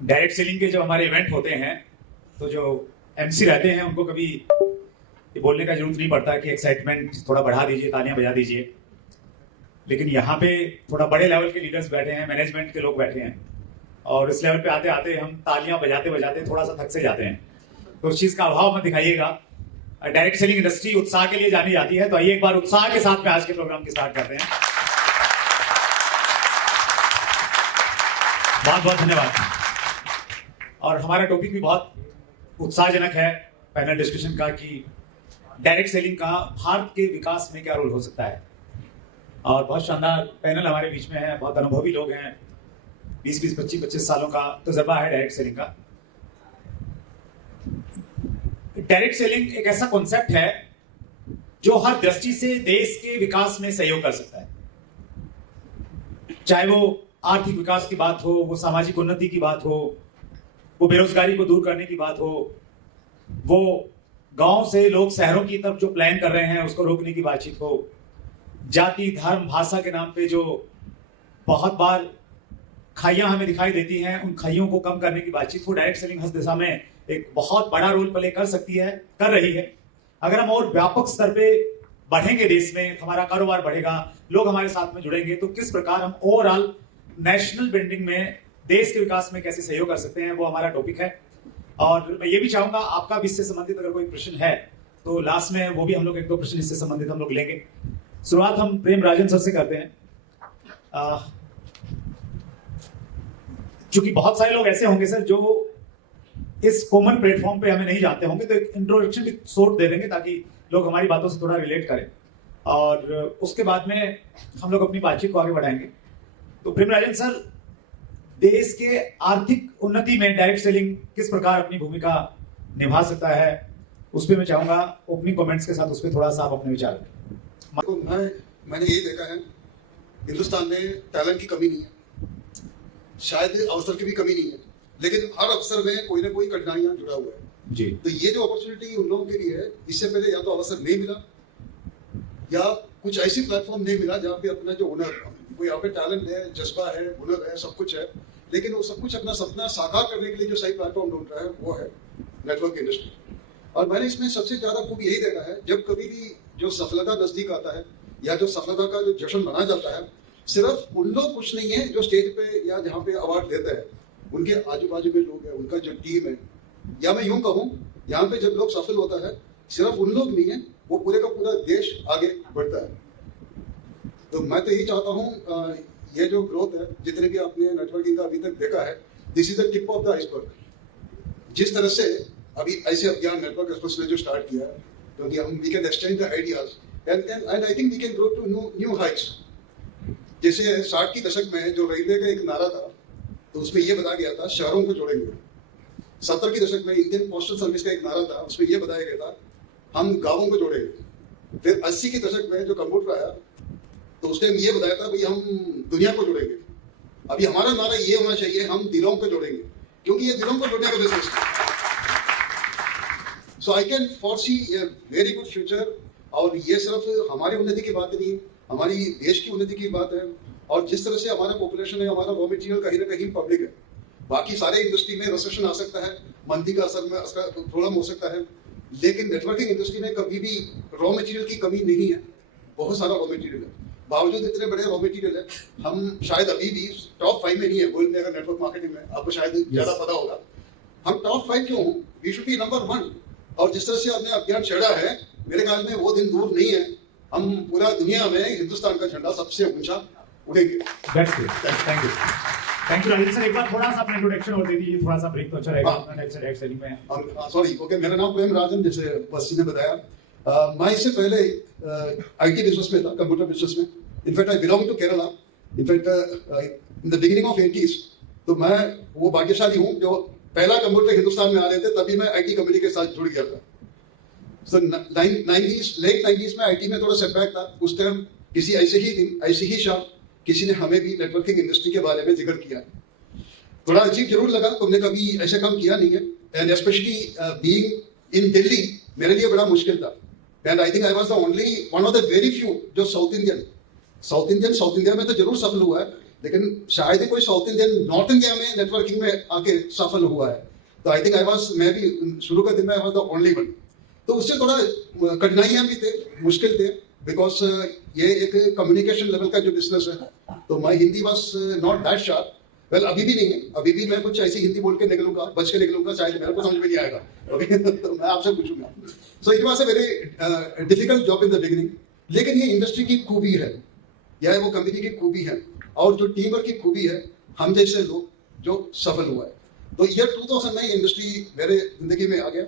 Direct selling के जब हमारे इवेंट होते हैं तो जो एमसी रहते हैं उनको कभी ये बोलने का जरूरत नहीं पड़ता कि एक्साइटमेंट थोड़ा बढ़ा दीजिए, तालियां बजा दीजिए। लेकिन यहाँ पे थोड़ा बड़े लेवल के लीडर्स बैठे हैं, मैनेजमेंट के लोग बैठे हैं, और इस लेवल पे आते आते हम तालियां बजाते बजाते थोड़ा सा थक से जाते हैं। तो उस चीज का अभाव मत दिखाइएगा। डायरेक्ट सेलिंग इंडस्ट्री उत्साह के लिए जानी जाती है, तो आइए एक बार उत्साह के साथ में आज के प्रोग्राम की स्टार्ट करते हैं। बहुत बहुत धन्यवाद। और हमारा टॉपिक भी बहुत उत्साहजनक है पैनल डिस्कशन का कि डायरेक्ट सेलिंग का भारत के विकास में क्या रोल हो सकता है। और बहुत शानदार पैनल हमारे बीच में है, बहुत अनुभवी लोग हैं, 20-20, 25-25 सालों का तजुर्बा है डायरेक्ट सेलिंग का। डायरेक्ट सेलिंग एक ऐसा कॉन्सेप्ट है जो हर दृष्टि से देश के विकास में सहयोग कर सकता है। चाहे वो आर्थिक विकास की बात हो, वो सामाजिक उन्नति की बात हो, वो बेरोजगारी को दूर करने की बात हो, वो गांव से लोग शहरों की तरफ जो प्लान कर रहे हैं उसको रोकने की बातचीत हो, जाति धर्म भाषा के नाम पे जो बहुत बार खाइयां हमें दिखाई देती हैं, उन खाइयों को कम करने की बातचीत हो। डायरेक्ट सेलिंग हर दिशा में एक बहुत बड़ा रोल प्ले कर सकती है, कर रही है। अगर हम और व्यापक स्तर पे बढ़ेंगे, देश में हमारा कारोबार बढ़ेगा, लोग हमारे साथ में जुड़ेंगे, तो किस प्रकार हम ओवरऑल नेशनल बिल्डिंग में, देश के विकास में कैसे सहयोग कर सकते हैं, वो हमारा टॉपिक है। और मैं ये भी चाहूंगा आपका भी इससे संबंधित अगर कोई प्रश्न है तो लास्ट में वो भी हम लोग 1-2 प्रश्न इससे संबंधित हम लोग लेंगे। शुरुआत हम प्रेम राजन सर से करते हैं। चूंकि बहुत सारे लोग ऐसे होंगे सर जो इस कॉमन प्लेटफॉर्म पे हमें नहीं जानते होंगे, तो एक इंट्रोडक्शन भी शॉर्ट दे देंगे ताकि लोग हमारी बातों से थोड़ा रिलेट करें, और उसके बाद में हम लोग अपनी बातचीत को आगे बढ़ाएंगे। तो प्रेम राजन सर, देश के आर्थिक उन्नति में डायरेक्ट सेलिंग किस प्रकार अपनी भूमिका निभा सकता है, उस पर मैं चाहूंगा ओपनिंग कमेंट्स के साथ उस पर थोड़ा सा आप अपने विचार रखें। तो मैंने ये देखा है, हिंदुस्तान में टैलेंट की कमी नहीं है, शायद अवसर की भी कमी नहीं है, लेकिन हर अवसर में कोई ना कोई कठिनाइयां जुड़ा हुआ है जी। तो ये जो अपॉर्चुनिटी उन लोगों के लिए है, इससे पहले या तो अवसर नहीं मिला या कुछ ऐसी प्लेटफॉर्म नहीं मिला जहाँ पे अपना जो हुनर, कोई यहाँ पे टैलेंट है, जज्बा है, हुनर है, सब कुछ है, लेकिन वो सब कुछ अपना सपना साकार करने के लिए जो सही प्लेटफॉर्म ढूंढ रहा है वो है नेटवर्क इंडस्ट्री। और मैंने इसमें सबसे ज्यादा खूब यही देखा है, जब कभी भी जो सफलता नजदीक आता है या जो सफलता का जो जश्न मनाया जाता है, सिर्फ उन लोग कुछ नहीं है जो स्टेज पे या जहाँ पे अवार्ड देते हैं, उनके आजू बाजू में लोग हैं, उनका जो टीम है, या मैं यूं कहूँ यहाँ पे जब लोग सफल होता है सिर्फ उन लोग नहीं है, वो पूरे का पूरा देश आगे बढ़ता है। तो मैं तो यही चाहता हूँ, ये जो ग्रोथ है, जितने भी आपने नेटवर्किंग का अभी तक देखा है, this is the tip of the iceberg. जिस तरह से अभी ऐसे अभियान नेटवर्क एक्सप्रेस ने जो स्टार्ट किया है, क्योंकि हम we can exchange the ideas and I think we can grow to new heights. जैसे 60 की दशक में जो रेलवे का एक नारा था, तो उसमें ये बताया गया था शहरों को जोड़ेंगे। 70 की दशक में इंडियन पोस्टल सर्विस का एक नारा था, उसमें ये बताया गया था हम गांवों को जोड़ेंगे। फिर 80 के दशक में जो कंप्यूटर आया, तो उस टाइम ये बताया था भाई हम दुनिया को जोड़ेंगे। अभी हमारा नारा ये होना चाहिए हम दिलों को जोड़ेंगे, क्योंकि ये दिलों को जोड़ने का बिजनेस है। So I can foresee a very good future. और ये सिर्फ हमारी उन्नति की बात नहीं, हमारी देश की उन्नति की बात है। और जिस तरह से हमारा पॉपुलेशन है, हमारा रॉ मटेरियल कहीं ना कहीं पब्लिक है, बाकी सारे इंडस्ट्री में रिसेशन आ सकता है, मंदी का असर में उसका प्रॉब्लम हो सकता है, लेकिन नेटवर्किंग इंडस्ट्री में कभी भी रॉ मटेरियल की कमी नहीं है, बहुत सारा रॉ मटेरियल है। बावजूद इतने बड़े रॉ मटेरियल है, हम शायद अभी भी टॉप 5 में नहीं है वर्ल्ड में। अगर नेटवर्क मार्केटिंग में आपको शायद ज्यादा पता होगा, हम टॉप 5 क्यों हूँ, वी शुड बी नंबर 1। और जिस तरह से आपने अभियान छेड़ा है, मेरे ख्याल में वो दिन दूर नहीं है, हम पूरा दुनिया में हिंदुस्तान का झंडा सबसे ऊंचा उड़ेंगे। Thank you Rajendra sir. एक बार थोड़ा सा अपना इंट्रोडक्शन और दे दीजिए, थोड़ा सा ब्रेक तो अच्छा रहेगा अपना डायरेक्ट सेलिंग में। सॉरी, ओके, मेरा नाम प्रेम राजन, जैसे बस्सी ने बताया। मैं इससे पहले आईटी बिजनेस में था, कंप्यूटर बिजनेस में। In fact I belong to Kerala. In fact in the beginning of 80s, तो मैं वो भाग्यशाली हूँ जो पहला कंप्यूटर हिंदुस्तान में आ रहे थे, तभी मैं आईटी कंपनी के साथ जुड़ गया था। सो 90s, लेट 90s में आईटी में थोड़ा सेटबैक था। उस टाइम किसी ऐसे ही दिन, ऐसे ही शाम किसी ने हमें भी नेटवर्किंग इंडस्ट्री के बारे में जिक्र किया। थोड़ा अजीब जरूर लगा, तुमने कभी ऐसा काम किया नहीं है, and specially being in Delhi मेरे लिए बड़ा मुश्किल था। And I think I was the only one of the very few जो साउथ इंडिया में तो जरूर सफल हुआ है, लेकिन शायद ही कोई साउथ इंडियन नॉर्थ इंडिया में नेटवर्किंग में आके सफल हुआ है। तो आई थिंक मैं भी शुरू के दिन में I was the only one. तो उससे थोड़ा कठिनाइयां भी थे, मुश्किल थे, बिकॉज ये एक कम्युनिकेशन लेवल का जो बिजनेस है, तो my Hindi was not that sharp. Well अभी भी नहीं है, अभी भी मैं कुछ ऐसी हिंदी बोल के निकलूंगा, बच के निकलूंगा, शायद मेरे को समझ में नहीं आएगा अभी तो मैं आपसे पूछूंगा। So it was a very difficult job in the beginning, लेकिन ये इंडस्ट्री की खूबी है, यह वो कंपनी की खूबी है, और जो टीम वर्क की खूबी है, हम जैसे लोग जो सफल हुआ है। तो ईयर 2000 में इंडस्ट्री मेरे जिंदगी में आ गया,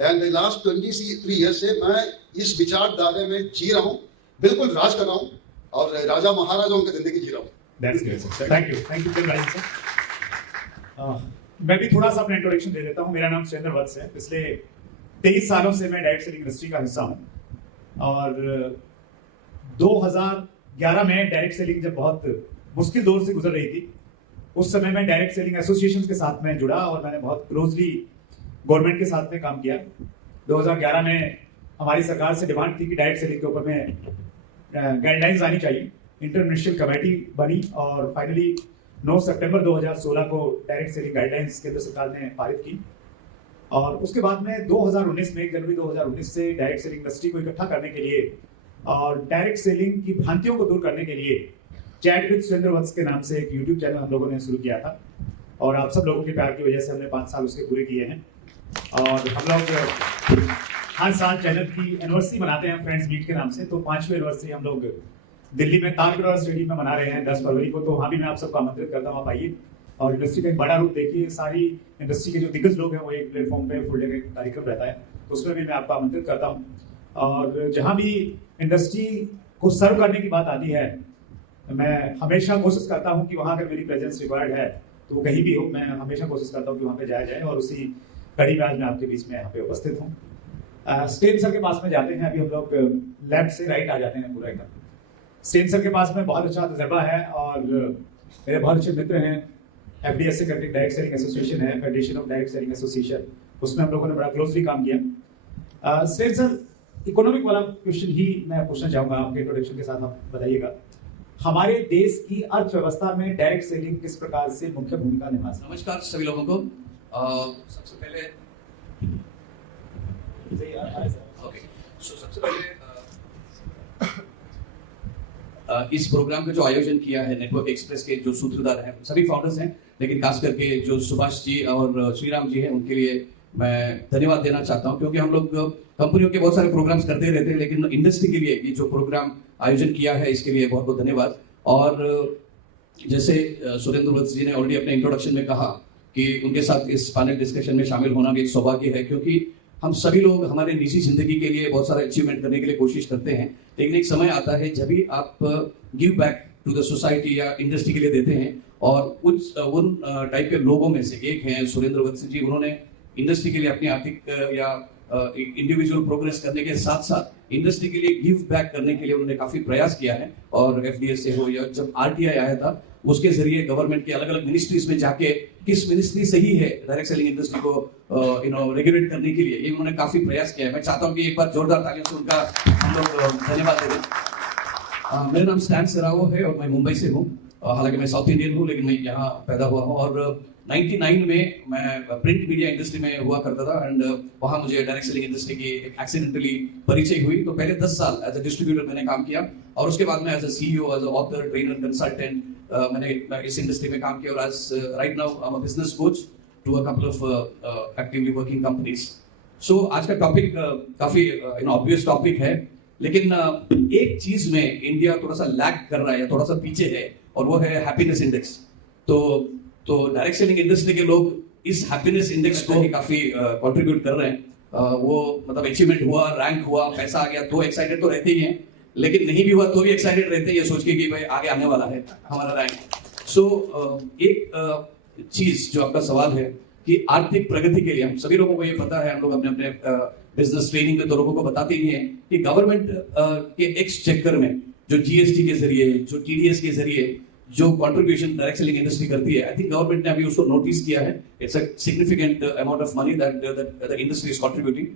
एंड लास्ट 23 ईयर्स से मैं इस विचारधारा में जी रहा हूँ, बिल्कुल राज कर रहा हूँ, और राजा महाराजाओं की जिंदगी जी रहा हूँ। That's great, sir. Thank you, Rajendra sir. मैं भी थोड़ा सा अपना इंट्रोडक्शन दे देता हूँ। मेरा नाम सुरेंद्र वत्स है। पिछले 23 सालों से मैं डायरेक्ट सेलिंग इंडस्ट्री का हिस्सा हूँ, और 2011 में डायरेक्ट सेलिंग जब बहुत मुश्किल दौर से गुजर रही थी, उस समय मैं डायरेक्ट सेलिंग एसोसिएशन के साथ में जुड़ा, और मैंने बहुत क्लोजली गवर्नमेंट के साथ में काम किया। 2011 में हमारी सरकार से डिमांड थी कि डायरेक्ट सेलिंग के ऊपर में गाइडलाइंस आनी चाहिए। इंटरनेशनल कमेटी बनी, और फाइनली 9 सितंबर 2016 को डायरेक्ट सेलिंग गाइडलाइंस केंद्र सरकार ने पारित की। और उसके बाद में 2019 में 1 जनवरी 2019 से डायरेक्ट सेलिंग इंडस्ट्री को इकट्ठा करने के लिए और डायरेक्ट सेलिंग की भ्रांतियों को दूर करने के लिए चैट विद सुरेंद्र वत्स के नाम से एक यूट्यूब चैनल हम लोगों ने शुरू किया था, और आप सब लोगों के प्यार की वजह से हमने 5 साल उसके पूरे किए हैं। और हम लोग हर साल चैनल की एनिवर्सरी मनाते हैं फ्रेंड्स मीट के नाम से। तो 5वीं एनिवर्सरी हम लोग दिल्ली में तालकटोरा स्टेडियम में मना रहे हैं 10 फरवरी को। तो वहाँ भी मैं आप सबको आमंत्रित करता हूँ, आप आइए और इंडस्ट्री का एक बड़ा रूप देखिए। सारी इंडस्ट्री के जो दिग्गज लोग हैं वो एक प्लेटफॉर्म पे फुल डे का कार्यक्रम रहता है, तो उसमें भी मैं आपको आमंत्रित करता हूँ। और जहाँ भी इंडस्ट्री को सर्व करने की बात आती है, मैं हमेशा कोशिश करता हूँ कि वहाँ अगर मेरी प्रेजेंस रिक्वायर्ड है तो कहीं भी हो, मैं हमेशा कोशिश करता हूँ कि वहाँ पे जाया जाए, और उसी कड़ी में आज मैं आपके बीच में यहाँ पे उपस्थित हूँ। स्टेन सर के पास में जाते हैं, अभी हम लोग लेफ्ट से राइट आ जाते हैं पूरा एकदम। स्टेन सर के पास में बहुत अच्छा तजर्बा है, और मेरे बहुत अच्छे मित्र हैं। FDS से करके डायरेक्ट सेलिंग एसोसिएशन है, federation of direct selling association, उसमें हम लोगों ने बड़ा क्लोजली काम किया। स्टेन सर, इकोनॉमिक वाला क्वेश्चन ही मैं पूछना चाहूँगा आपके इंट्रोडक्शन के साथ, आप बताइएगा हमारे देश की अर्थव्यवस्था में डायरेक्ट सेलिंग किस प्रकार से मुख्य भूमिका निभा सकती है? नमस्कार सभी लोगों को। सबसे पहले सबसे पहले इस प्रोग्राम का जो आयोजन किया है नेटवर्क एक्सप्रेस के जो सूत्रधार हैं सभी फाउंडर्स हैं, लेकिन खास करके जो सुभाष जी और श्रीराम जी हैं उनके लिए मैं धन्यवाद देना चाहता हूं, क्योंकि हम लोग कंपनियों के बहुत सारे प्रोग्राम्स करते रहते हैं, लेकिन इंडस्ट्री के लिए ये जो प्रोग्राम आयोजन किया है इसके लिए बहुत बहुत धन्यवाद। और जैसे सुरेंद्र वत्स जी ने ऑलरेडी अपने इंट्रोडक्शन में कहा कि उनके साथ इस पैनल डिस्कशन में शामिल होना भी एक सौभाग्य है, क्योंकि हम सभी लोग हमारे निजी जिंदगी के लिए बहुत सारे अचीवमेंट करने के लिए कोशिश करते हैं, लेकिन एक समय आता है जब भी आप give back to the society या इंडस्ट्री के लिए देते हैं। और उन टाइप के लोगों में से एक हैं सुरेंद्र वत्स जी। उन्होंने इंडस्ट्री के लिए अपनी आर्थिक या इंडिविजुअल प्रोग्रेस करने के साथ साथ इंडस्ट्री के लिए गिव बैक करने के लिए उन्होंने काफी प्रयास किया है। और FDS से हो या जब RTI आया था उसके जरिए गवर्नमेंट के अलग अलग मिनिस्ट्रीज में जाके किस मिनिस्ट्री सही है डायरेक्ट सेलिंग इंडस्ट्री को रेगुलेट करने के लिए, ये उन्होंने काफी प्रयास किया है। मैं चाहता हूँ कि एक बार जोरदार तालियों से उनका हम लोग धन्यवाद दे दें। मेरा नाम स्टैन सेरावो है और मैं मुंबई से हूँ। हालांकि मैं साउथ इंडियन हूँ, लेकिन मैं यहाँ पैदा हुआ हूँ। और 99 में मैं प्रिंट मीडिया इंडस्ट्री में हुआ करता था, एंड वहाँ मुझे डायरेक्ट सेलिंग इंडस्ट्री की एक्सीडेंटली परिचय हुई। तो पहले 10 साल एज अ डिस्ट्रीब्यूटर मैंने काम किया, और उसके बाद में as a CEO, as a author, trainer, consultant मैंने इस इंडस्ट्री में काम किया। और आज right now I am a business coach to a couple of actively working companies. So आज का टॉपिक काफी ऑब्वियस टॉपिक है, लेकिन एक चीज में इंडिया थोड़ा सा लैग कर रहा है या थोड़ा सा पीछे है, और वो है हैप्पीनेस इंडेक्स। तो डायरेक्ट सेलिंग इंडस्ट्री के लोग इस हैप्पीनेस इंडेक्स को ही काफी कंट्रीब्यूट कर रहे हैं। वो मतलब अचीवमेंट हुआ, रैंक हुआ, पैसा आ गया तो एक्साइटेड तो रहते ही हैं, लेकिन नहीं भी हुआ तो भी एक्साइटेड रहते हैं ये सोच के कि भाई आगे आने वाला है हमारा रैंक। सो एक चीज जो आपका सवाल है कि आर्थिक प्रगति के लिए हम सभी लोगों को ये पता है, हम लोग अपने अपने बिजनेस ट्रेनिंग में तो लोगों को बताते ही हैं कि गवर्नमेंट के एक्सचेकर में जो GST के जरिए, जो TDS के जरिए जो कंट्रीब्यूशन डायरेक्ट सेलिंग इंडस्ट्री करती है, आई थिंक गवर्नमेंट ने अभी उसको नोटिस किया है। It's a significant amount of money that the industry is contributing.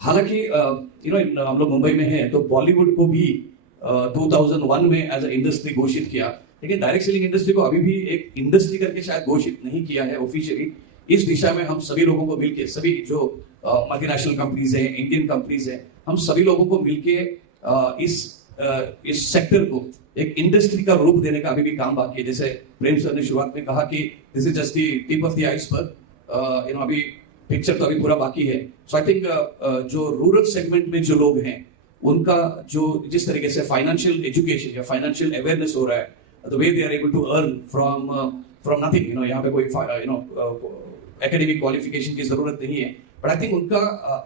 हालांकि हम लोग मुंबई में हैं, तो बॉलीवुड को भी 2001 में एज अ इंडस्ट्री घोषित किया लेकिन डायरेक्ट सेलिंग इंडस्ट्री को अभी भी एक इंडस्ट्री करके शायद घोषित नहीं किया है ऑफिशियली। इस दिशा में हम सभी लोगों को मिलके, सभी जो मल्टीनेशनल कंपनीज हैं, इंडियन कंपनीज हैं, हम सभी लोगों को मिलके इस सेक्टर को एक इंडस्ट्री का रूप देने का अभी भी काम बाकी है। जैसे प्रेम सर ने शुरुआत में कहा कि this is just the tip of the iceberg, अभी पिक्चर तो अभी पूरा बाकी है। सो आई थिंक जो रूरल सेगमेंट में जो लोग हैं उनका जो जिस तरीके से फाइनेंशियल एजुकेशन या फाइनेंशियल अवेयरनेस हो रहा है, the way they are able to earn from nothing, यहाँ पे कोई एकेडमिक क्वालिफिकेशन की जरूरत नहीं है, बट आई थिंक उनका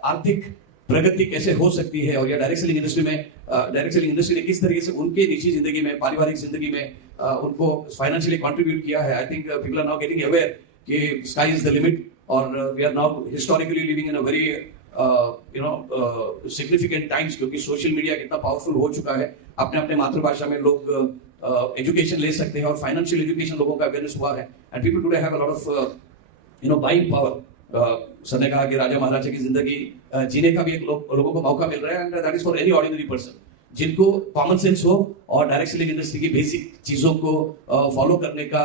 आर्थिक प्रगति कैसे हो सकती है, और या डायरेक्ट सेलिंग इंडस्ट्री ने किस तरीके से उनके निजी जिंदगी में, पारिवारिक जिंदगी में उनको फाइनेंशियली कंट्रीब्यूट किया है। I think people are now getting aware कि स्काई इज द लिमिट, और we are now historically living in a very significant times, क्योंकि सोशल मीडिया कितना पावरफुल हो चुका है। अपने अपने मातृभाषा में लोग एजुकेशन ले सकते हैं, और फाइनेंशियल एजुकेशन लोगों का अवेयरनेस हुआ है, and people today have a lot of buying power. Sir ने कहा कि राजा महाराजा की जिंदगी जीने का भी एक लोगों को मौका मिल रहा है, and that is for any ordinary person जिनको कॉमन सेंस हो और डायरेक्ट सेलिंग इंडस्ट्री की बेसिक चीजों को फॉलो करने का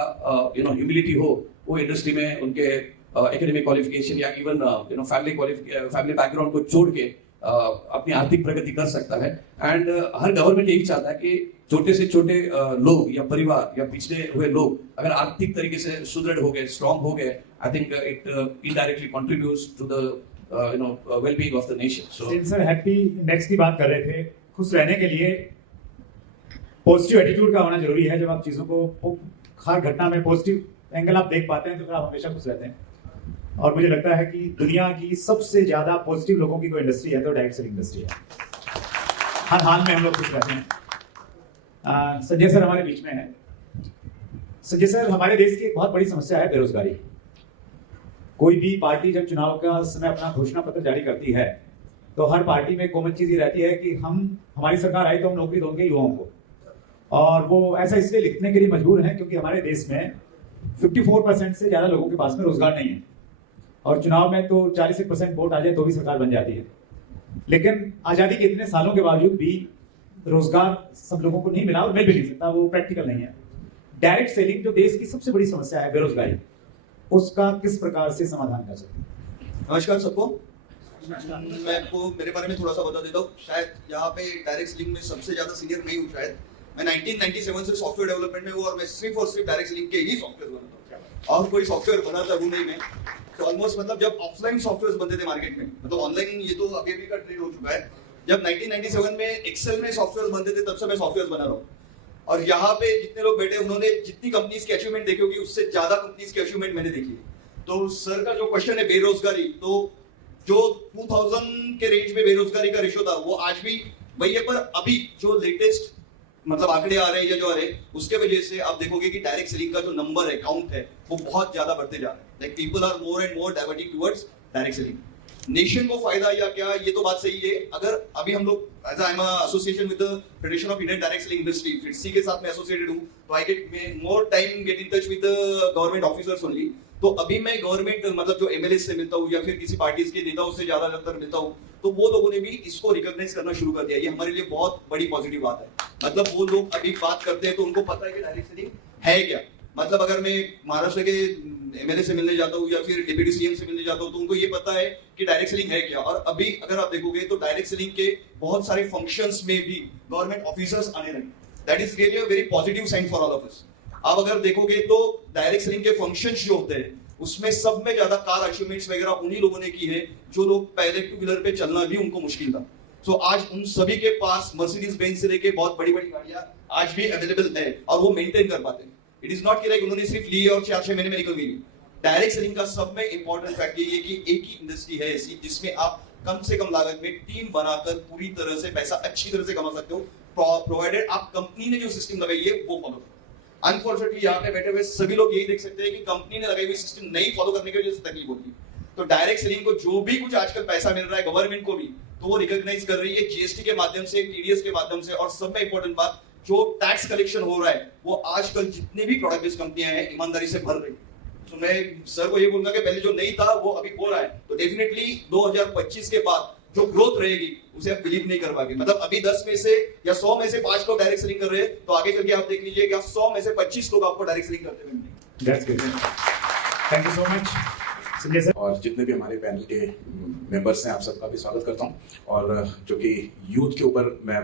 ह्यूमिलिटी हो, वो इंडस्ट्री में उनके एकेडमिक क्वालिफिकेशन या इवन फैमिली बैकग्राउंड को छोड़ के अपनी आर्थिक प्रगति कर सकता है। एंड हर गवर्नमेंट यही चाहता है कि छोटे से छोटे लोग या परिवार या पिछड़े हुए लोग अगर आर्थिक तरीके से सुदृढ़ हो गए, स्ट्रांग हो गए, I think it indirectly contributes to the wellbeing of the nation. So sir, happy index की बात कर रहे थे। खुश रहने के लिए पॉजिटिव एटीट्यूड का होना जरूरी है। जब आप चीजों को, हर घटना में पॉजिटिव एंगल आप देख पाते हैं तो फिर आप हमेशा खुश रहते हैं। और मुझे लगता है कि दुनिया की सबसे ज्यादा पॉजिटिव लोगों की कोई इंडस्ट्री है तो डायरेक्ट सेलिंग इंडस्ट्री है। हर हाल में हम लोग खुश रहते हैं। संजय सर हमारे बीच में है। संजय सर, हमारे देश की एक बहुत बड़ी समस्या है बेरोजगारी। कोई भी पार्टी जब चुनाव का समय अपना घोषणा पत्र जारी करती है तो हर पार्टी में कॉमन चीज ये रहती है कि हमारी सरकार आई तो हम नौकरी दोगे युवाओं को, और वो ऐसा इसलिए लिखने के लिए मजबूर हैं क्योंकि हमारे देश में 54% से ज्यादा लोगों के पास में रोजगार नहीं है, और चुनाव में तो 40% वोट आ जाए तो भी सरकार बन जाती है। लेकिन आजादी के इतने सालों के बावजूद भी रोजगार सब लोगों को नहीं मिला और मिल भी नहीं सकता, वो प्रैक्टिकल नहीं है। डायरेक्ट सेलिंग जो देश की सबसे बड़ी समस्या है बेरोजगारी, उसका किस प्रकार से समाधान कर सकते हैं? नमस्कार सबको। मैं आपको मेरे बारे में थोड़ा सा बता देता हूँ। शायद यहाँ पे डायरेक्ट सेलिंग में सबसे ज्यादा सीनियर नहीं हूँ शायद। मैं 1997 से सॉफ्टवेयर डेवलपमेंट में हूँ, और मैं सिर्फ और सिर्फ डायरेक्ट सेलिंग के ही सॉफ्टवेयर बनाता हूँ, और कोई सॉफ्टवेयर बनाता हूँ नहीं मैं। तो ऑलमोस्ट मतलब जब ऑफलाइन सॉफ्टवेयर बनते थे मार्केट में, मतलब ऑनलाइन ये तो अभी का ट्रेंड हो चुका है। जब 1997 में एक्सेल में सॉफ्टवेयर बनते थे तब से मैं सॉफ्टवेयर बना रहा हूँ। और यहाँ पे जितने लोग बैठे उन्होंने जितनी कंपनीज की अचीवमेंट देखी होगी उससे ज्यादा कंपनीज की अचीवमेंट मैंने देखी है। तो सर का जो क्वेश्चन है बेरोजगारी, तो जो 2000 के रेंज में बेरोजगारी का रेशो था वो आज भी वही है, पर अभी जो लेटेस्ट मतलब आंकड़े आ रहे हैं या जो आ रहे हैं उसके वजह से आप देखोगे कि डायरेक्ट सेलिंग का जो नंबर है, काउंट है, वो बहुत ज्यादा बढ़ते जा रहा है। Like people are more and more diverting towards direct selling. Nation को फायदा या क्या, ये तो बात सही है। अगर अभी हम लोग as I am association with the federation of Indian direct selling industry, FIDSI के साथ मैं एसोसिएटेड हूं, तो I get more time get in touch with the government officers only. तो अभी मैं गवर्नमेंट मतलब जो एमएलए से मिलता हूँ या फिर किसी पार्टीज के नेताओं से ज्यादातर मिलता हूँ, तो वो लोगों ने भी इसको रिकॉग्नाइज करना शुरू कर दिया। ये हमारे लिए बहुत बड़ी पॉजिटिव बात है। मतलब वो लोग अभी बात करते हैं तो उनको पता है कि डायरेक्ट सेलिंग है क्या। मतलब अगर मैं महाराष्ट्र के एमएलए से मिलने जाता हूँ या फिर डिप्टी सीएम से मिलने जाता हूँ तो उनको ये पता है कि डायरेक्ट सेलिंग है क्या। और अभी अगर आप देखोगे तो डायरेक्ट सेलिंग के बहुत सारे फंक्शंस में भी गवर्नमेंट ऑफिसर्स आने लगे। That is really a very positive sign for all of us. आप अगर देखोगे तो डायरेक्ट सेलिंग के फंक्शंस जो होते हैं उसमें सब में ज्यादा कार अचीवमेंट्स वगैरह उन्हीं लोगों ने की है जो लोग पहले टू व्हीलर पे चलना भी उनको मुश्किल था। सो आज उन सभी के पास मर्सिडीज बेंज से लेके बहुत बड़ी बड़ी गाड़ियां आज भी अवेलेबल है और वो मेंटेन कर पाते हैं। इट इज नॉट कि लाइक उन्होंने सिर्फ ली और 4-6 महीने में निकल गई। डायरेक्ट सेलिंग का सब में इंपॉर्टेंट फैक्ट ये कि एक ही इंडस्ट्री है ऐसी जिसमें आप कम से कम लागत में टीम बनाकर पूरी तरह से पैसा अच्छी तरह से कमा सकते हो, प्रोवाइडेड आप कंपनी ने जो सिस्टम लगाई है वो फॉलो करो। अनफॉर्चुनेटली यहाँ पे बैठे हुए सभी लोग यही देख सकते हैं कि कंपनी ने लगाई हुई सिस्टम नहीं फॉलो करने की वजह से तकलीफ होती है। तो डायरेक्ट सेलिंग को जो भी कुछ आजकल पैसा मिल रहा है गवर्नमेंट को भी, तो वो रिकॉग्नाइज कर रही है जीएसटी के माध्यम से, टीडीएस के माध्यम से, और सब में इंपॉर्टेंट बात जो टैक्स कलेक्शन हो रहा है वो आजकल जितने भी प्रोडक्ट बेस्ड कंपनियां हैं ईमानदारी से भर रही है। तो मैं सर को ये बोलूंगा कि पहले जो नहीं था वो अभी हो रहा है। तो डेफिनेटली 2025 के बाद जो ग्रोथ रहेगी उसे आप बिलीव नहीं कर पाएंगे। मतलब अभी 10 में से या 100 में से 5 लोग डायरेक्ट सेलिंग कर रहे हैं, तो आगे चल के आप देख लीजिए कि 100 में से 25 लोग आपको डायरेक्ट सेलिंग करते मिलेंगे। That's good, thank you so much Sanjay sir. और जितने भी हमारे पैनल के मेंबर्स हैं, आप सबका भी स्वागत करता हूं। और जो कि यूथ के ऊपर मैं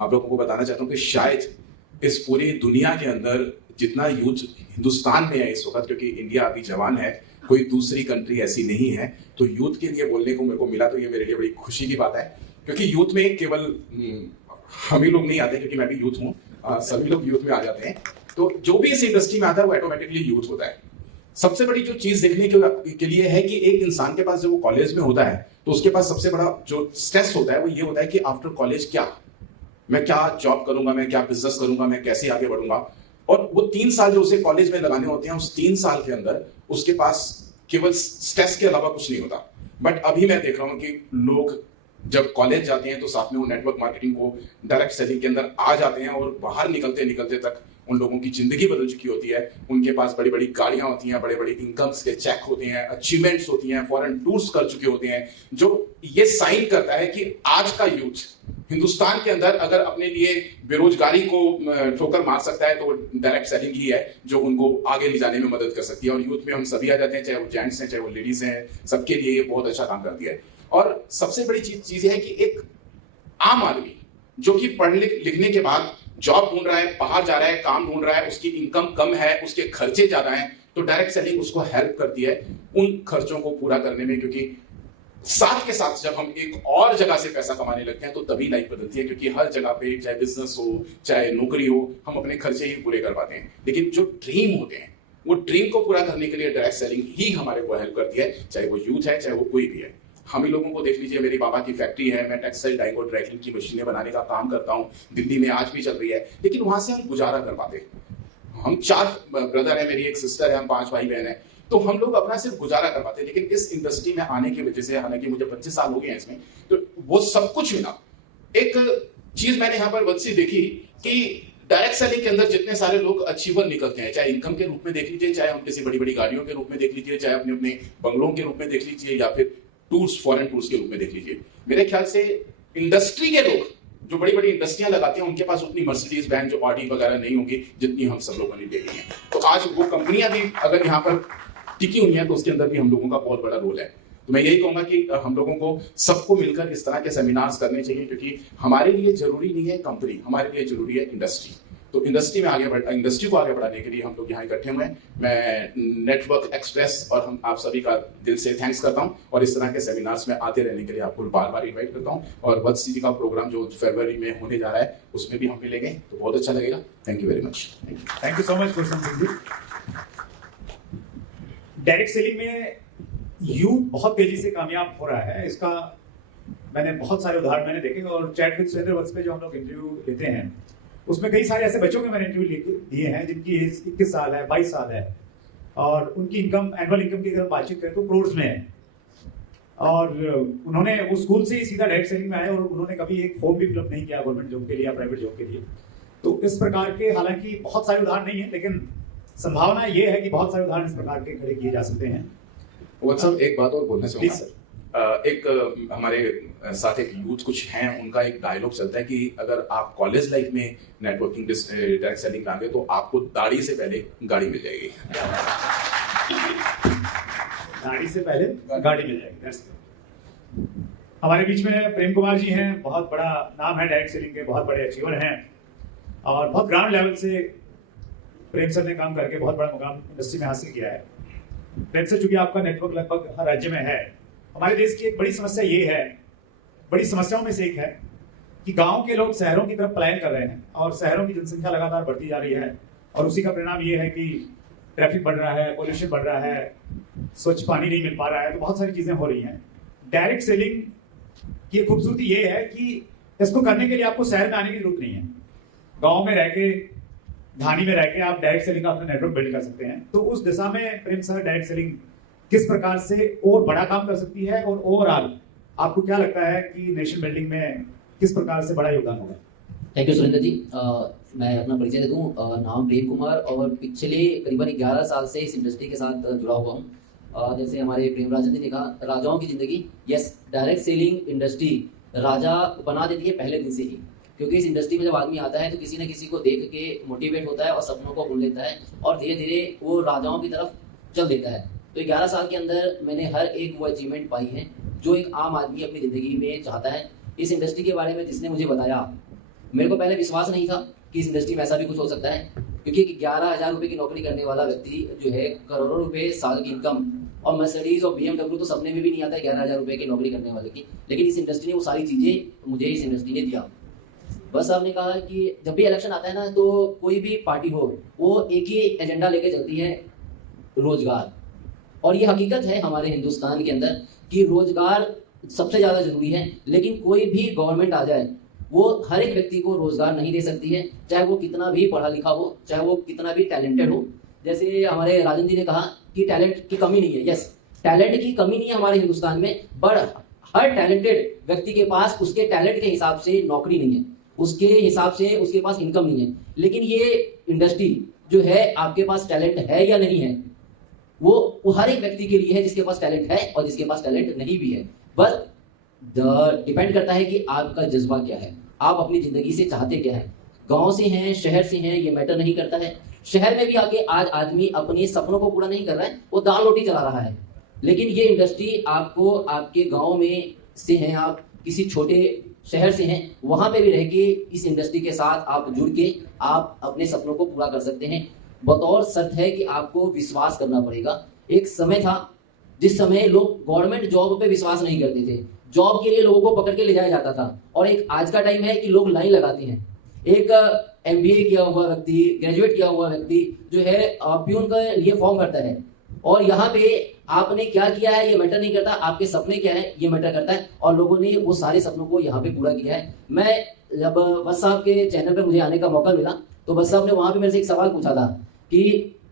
आप लोगों को बताना चाहता हूं कि शायद इस पूरी दुनिया के अंदर जितना यूथ हिंदुस्तान में है इस वक्त, क्योंकि इंडिया अभी जवान है, कोई दूसरी कंट्री ऐसी नहीं है, तो यूथ के लिए बोलने को मेरे को मिला तो ये मेरे लिए बड़ी खुशी की बात है। क्योंकि यूथ में केवल हम ही लोग नहीं आते, क्योंकि मैं भी यूथ हूँ, सभी लोग यूथ में आ जाते हैं। तो जो भी इस इंडस्ट्री में आता है वो ऑटोमेटिकली यूथ होता है। सबसे बड़ी जो चीज देखने के लिए है कि एक इंसान के पास जब वो कॉलेज में होता है तो उसके पास सबसे बड़ा जो स्ट्रेस होता है वो ये होता है कि आफ्टर कॉलेज क्या, मैं क्या जॉब करूंगा, मैं क्या बिजनेस करूंगा, मैं कैसे आगे बढ़ूंगा। और वो 3 साल जो उसे कॉलेज में लगाने होते हैं, उस 3 साल के अंदर उसके पास केवल स्ट्रेस के अलावा कुछ नहीं होता। बट अभी मैं देख रहा हूं कि लोग जब कॉलेज जाते हैं तो साथ में वो नेटवर्क मार्केटिंग को डायरेक्ट सेलिंग के अंदर आ जाते हैं, और बाहर निकलते निकलते तक उन लोगों की जिंदगी बदल चुकी होती है। उनके पास बड़ी बड़ी गाड़ियां होती हैं, बड़े बड़े इनकम्स के चेक होते हैं, अचीवमेंट्स होती हैं, फॉरेन टूर्स कर चुके होते हैं, जो ये साइन करता है कि आज का यूथ हिंदुस्तान के अंदर अगर अपने लिए बेरोजगारी को ठोकर मार सकता है तो वो डायरेक्ट सेलिंग ही है जो उनको आगे ले जाने में मदद कर सकती है। और यूथ में हम सभी आ जाते हैं, चाहे वो जेंट्स हैं चाहे वो लेडीज हैं, सबके लिए ये बहुत अच्छा काम करती है। और सबसे बड़ी चीज है कि एक आम आदमी जो कि पढ़ लिखने के बाद जॉब ढूंढ रहा है, बाहर जा रहा है, काम ढूंढ रहा है, उसकी इनकम कम है, उसके खर्चे ज्यादा हैं, तो डायरेक्ट सेलिंग उसको हेल्प करती है उन खर्चों को पूरा करने में। क्योंकि साथ के साथ जब हम एक और जगह से पैसा कमाने लगते हैं तो तभी लाइफ बदलती है, क्योंकि हर जगह पे चाहे बिजनेस हो चाहे नौकरी हो, हम अपने खर्चे ही पूरे कर पाते हैं। लेकिन जो ड्रीम होते हैं वो ड्रीम को पूरा करने के लिए डायरेक्ट सेलिंग ही हमारे को हेल्प करती है, चाहे वो यूथ है चाहे वो कोई भी है। हम ही लोगों को देख लीजिए, मेरी बाबा की फैक्ट्री है, मैं टेक्सटाइल डाइंग और ड्राइक्लिंग की मशीनें बनाने का काम करता हूँ, दिल्ली में आज भी चल रही है, लेकिन वहां से हम गुजारा कर पाते। हम 4 ब्रदर है, मेरी एक सिस्टर है, हम 5 भाई बहन है, तो हम लोग अपना सिर्फ गुजारा कर पाते। लेकिन इस इंडस्ट्री में आने की वजह से, हालांकि मुझे 25 साल हो गए हैं इसमें, तो वो सब कुछ मिला। एक चीज मैंने यहाँ पर वत्सी देखी कि डायरेक्ट सेलिंग के अंदर जितने सारे लोग अचीवर निकलते हैं, चाहे इनकम के रूप में देख लीजिए, चाहे हम किसी बड़ी बड़ी गाड़ियों के रूप में देख लीजिए, चाहे अपने अपने बंगलों के रूप में देख लीजिए, या फिर टूर्स, फॉरेन टूर्स के रूप में देख लीजिए। मेरे ख्याल से इंडस्ट्री के लोग जो बड़ी बड़ी इंडस्ट्रियां लगाते हैं उनके पास उतनी मर्सिडीज बैंड जो ऑडी वगैरह नहीं होंगी जितनी हम सब लोगों ने देखी है। तो आज वो कंपनियां भी अगर यहाँ पर टिकी हुई हैं तो उसके अंदर भी हम लोगों का बहुत बड़ा रोल है। तो मैं यही कहूंगा कि हम लोगों को सबको मिलकर इस तरह के सेमिनार्स करने चाहिए, क्योंकि हमारे लिए जरूरी नहीं है कंपनी, हमारे लिए जरूरी है इंडस्ट्री। तो इंडस्ट्री को आगे बढ़ाने के लिए हम लोग यहाँ इकट्ठे हुए हैं। मैं नेटवर्क एक्सप्रेस और हम आप सभी का दिल से थैंक्स करता हूँ, और इस तरह के सेमिनार्स में आते रहने के लिए आपको बार बार इन्वाइट करता हूँ। और वत्सी जी का प्रोग्राम जो फरवरी में होने जा रहा है उसमें भी हम मिलेंगे, तो बहुत अच्छा लगेगा। Thank you very much. Thank you so much Gursan Singh ji. Direct selling में यूथ बहुत तेजी से कामयाब हो रहा है, इसका मैंने बहुत सारे उदाहरण मैंने देखे। और चैट विद सुरेंद्र वत्स पे जो हम लोग इंटरव्यू लेते हैं उसमें कई सारे ऐसे बच्चों के मैंने इंटरव्यू दिए हैं जिनकी एज 21 साल है, 22 साल है, और उनकी इनकम, एनुअल इनकम की अगर बातचीत करें तो करोड़ में है। और उन्होंने वो स्कूल से ही सीधा डायरेक्ट सेलिंग में आए, और उन्होंने कभी एक फॉर्म भी फिलअप नहीं किया गवर्नमेंट जॉब के लिए या प्राइवेट जॉब के लिए। तो इस प्रकार के हालांकि बहुत सारे उदाहरण नहीं है, लेकिन संभावना ये है कि बहुत सारे उदाहरण इस प्रकार के खड़े किए जा सकते हैं। वत्सल, एक बात और बोलना चाहूंगा। एक हमारे साथ एक यूथ कुछ हैं, उनका एक डायलॉग चलता है कि अगर आप कॉलेज लाइफ में नेटवर्किंग डायरेक्ट सेलिंग में आ गए तो आपको दाढ़ी से पहले गाड़ी मिल जाएगी। दाढ़ी से पहले गाड़ी मिल जाएगी। हमारे बीच में प्रेम कुमार जी हैं, बहुत बड़ा नाम है डायरेक्ट सेलिंग के, बहुत बड़े अचीवर हैं, और बहुत ग्राउंड लेवल से प्रेम सर ने काम करके बहुत बड़ा मुकाम इंडस्ट्री में हासिल किया है। प्रेम सर, चूंकि आपका नेटवर्क लगभग हर राज्य में है, हमारे देश की एक बड़ी समस्या ये है, बड़ी समस्याओं में से एक है कि गांव के लोग शहरों की तरफ पलायन कर रहे हैं, और शहरों की जनसंख्या लगातार बढ़ती जा रही है, और उसी का परिणाम ये है कि ट्रैफिक बढ़ रहा है, पोल्यूशन बढ़ रहा है, स्वच्छ पानी नहीं मिल पा रहा है, तो बहुत सारी चीजें हो रही हैं। डायरेक्ट सेलिंग की खूबसूरती ये है कि इसको करने के लिए आपको शहर में आने की जरूरत नहीं है। गाँव में रह के, धानी में रह के आप डायरेक्ट सेलिंग का अपना नेटवर्क बिल्ड कर सकते हैं। तो उस दिशा में प्रेम सर डायरेक्ट सेलिंग किस प्रकार से और बड़ा काम कर सकती है, और ओवरऑल आपको क्या लगता है कि नेशन बिल्डिंग में किस प्रकार से बड़ा योगदान होगा? थैंक यू सुरेंद्र जी। मैं अपना परिचय दे दूं। नाम प्रेम कुमार, और पिछले करीबन 11 साल से इस इंडस्ट्री के साथ जुड़ा हुआ हूं। जैसे हमारे प्रेमराजन जी ने कहा राजाओं की जिंदगी, यस, डायरेक्ट सेलिंग इंडस्ट्री राजा बना देती है पहले दिन से ही, क्योंकि इस इंडस्ट्री में जब आदमी आता है तो किसी न किसी को देख के मोटिवेट होता है और सपनों को बुन लेता है और धीरे धीरे वो राजाओं की तरफ चल देता है। तो 11 साल के अंदर मैंने हर एक वो अचीवमेंट पाई है जो एक आम आदमी अपनी ज़िंदगी में चाहता है। इस इंडस्ट्री के बारे में जिसने मुझे बताया, मेरे को पहले विश्वास नहीं था कि इस इंडस्ट्री में ऐसा भी कुछ हो सकता है, क्योंकि 11,000 रुपये की नौकरी करने वाला व्यक्ति जो है करोड़ों रुपए साल की इनकम, और मर्सिडीज और BMW तो सपने में भी नहीं आता है 11,000 रुपये की नौकरी करने वाले की, लेकिन इस इंडस्ट्री ने वो सारी चीज़ें मुझे इस इंडस्ट्री ने दिया। बस साहब ने कहा कि जब भी इलेक्शन आता है ना, तो कोई भी पार्टी हो वो एक ही एजेंडा लेके चलती है, रोजगार। और ये हकीकत है हमारे हिंदुस्तान के अंदर कि रोजगार सबसे ज़्यादा जरूरी है, लेकिन कोई भी गवर्नमेंट आ जाए वो हर एक व्यक्ति को रोजगार नहीं दे सकती है, चाहे वो कितना भी पढ़ा लिखा हो, चाहे वो कितना भी टैलेंटेड हो। जैसे हमारे राजन जी ने कहा कि टैलेंट की कमी नहीं है, यस, टैलेंट की कमी नहीं है हमारे हिंदुस्तान में, बट हर टैलेंटेड व्यक्ति के पास उसके टैलेंट के हिसाब से नौकरी नहीं है, उसके हिसाब से उसके पास इनकम नहीं है। लेकिन ये इंडस्ट्री जो है, आपके पास टैलेंट है या नहीं है, वो हर एक व्यक्ति के लिए है जिसके पास टैलेंट है और जिसके पास टैलेंट नहीं भी है। बस डिपेंड करता है कि आपका जज्बा क्या है, आप अपनी जिंदगी से चाहते क्या है। गांव से हैं, शहर से हैं, ये मैटर नहीं करता है। शहर में भी आके आज आदमी अपने सपनों को पूरा नहीं कर रहा है, वो दाल रोटी चला रहा है। लेकिन ये इंडस्ट्री आपको, आपके गांव में से हैं आप, किसी छोटे शहर से हैं, वहां पे भी रह के इस इंडस्ट्री के साथ आप जुड़ के आप अपने सपनों को पूरा कर सकते हैं। बतौर शर्त है कि आपको विश्वास करना पड़ेगा। एक समय था जिस समय लोग गवर्नमेंट जॉब पे विश्वास नहीं करते थे, जॉब के लिए लोगों को पकड़ के ले जाया जाता था, और एक आज का टाइम है कि लोग लाइन लगाते हैं। एक MBA किया हुआ व्यक्ति, ग्रेजुएट किया हुआ व्यक्ति जो है प्यून के लिए फॉर्म भरता है, और यहाँ पे आपने क्या किया है ये मैटर नहीं करता, आपके सपने क्या है ये मैटर करता है, और लोगों ने वो सारे सपनों को यहाँ पे पूरा किया है। मैं जब बस साहब के चैनल पे मुझे आने का मौका मिला तो बस साहब ने वहाँ पे मेरे से एक सवाल पूछा था कि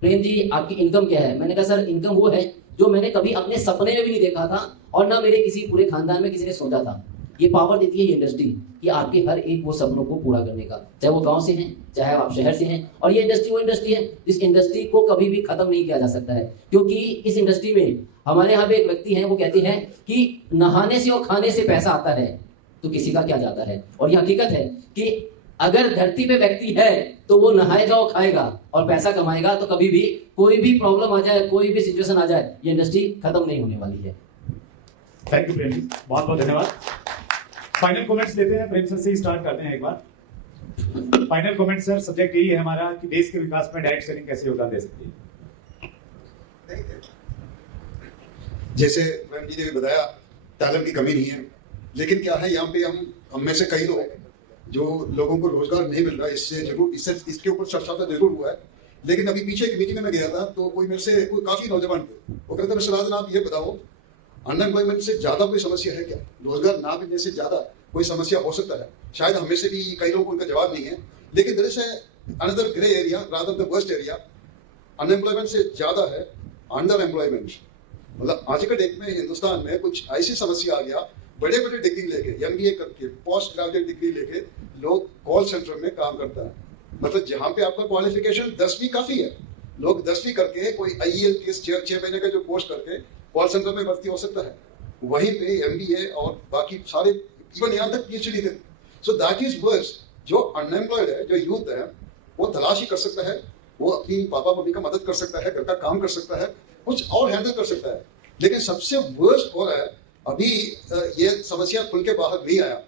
प्रेम जी आपकी इनकम क्या है। मैंने कहा सर इनकम वो है जो मैंने कभी अपने सपने में भी नहीं देखा था और ना मेरे किसी पूरे खानदान में किसी ने सोचा था। ये पावर देती है ये इंडस्ट्री कि आपके हर एक वो सपनों को पूरा करने का, चाहे वो गांव से हैं, चाहे आप शहर से हैं। और ये इंडस्ट्री वो इंडस्ट्री है जिस इंडस्ट्री को कभी भी खत्म नहीं किया जा सकता है, क्योंकि इस इंडस्ट्री में हमारे यहाँ पे एक व्यक्ति है, वो कहते हैं कि नहाने से और खाने से पैसा आता है तो किसी का क्या जाता है। और ये हकीकत है कि अगर धरती पे व्यक्ति है तो वो नहाएगा और खाएगा और पैसा कमाएगा, तो कभी भी कोई भी प्रॉब्लम आ जाए, कोई भी सिचुएशन आ जाए, ये इंडस्ट्री खत्म नहीं होने वाली है। थैंक यू प्रेम जी, बहुत बहुत धन्यवाद। फाइनल कमेंट्स लेते हैं, प्रेम सर से ही स्टार्ट करते हैं एक बार। फाइनल कमेंट सर, सब्जेक्ट यही है हमारा कि देश के विकास में डायरेक्ट सेलिंग कैसे योगदान दे सकती है। जैसे प्रेम जी ने भी बताया टैलेंट की कमी नहीं है, लेकिन क्या है यहाँ पे हम में से कई लोग जो लोगों को रोजगार नहीं मिल रहा, इसके ऊपर चर्चा तो जरूर हुआ है। लेकिन अभी पीछे एक मीटिंग में मैं गया था तो कोई मेरे से काफी नौजवान थे, वो कहते मिस्टर राजन आप ये बताओ अनएम्प्लॉयमेंट से ज्यादा कोई समस्या है क्या, रोजगार ना मिलने से ज्यादा कोई समस्या हो सकता है। शायद हमें से भी कई लोगों को उनका जवाब नहीं है, लेकिन there is another grey area rather the worst area. Unemployment से ज्यादा है अंडर एम्प्लॉयमेंट। मतलब आज के डेट में हिंदुस्तान में कुछ ऐसी समस्या आ गया, बड़े बड़े डिग्री लेके, MBA करके, पोस्ट ग्रेजुएट डिग्री लेके लोग कॉल सेंटर में काम करता है। मतलब जहाँ पे आपका क्वालिफिकेशन 10वीं काफी है, लोग 10वीं करके कोई IEL के 6 महीने का जो कोर्स करके कॉल सेंटर में भर्ती हो सकता है, वहीं पे MBA और बाकी सारे इवन यहाँ तक PhD थे। So that is worse. जो अनएम्प्लॉयड है, जो यूथ है, वो तलाश ही कर सकता है, वो अपनी पापा मम्मी का मदद कर सकता है, घर का काम कर सकता है, कुछ और हैंडल कर सकता है। लेकिन सबसे वर्स्ट हो रहा है अभी ये समस्या खुल के बाहर नहीं आया,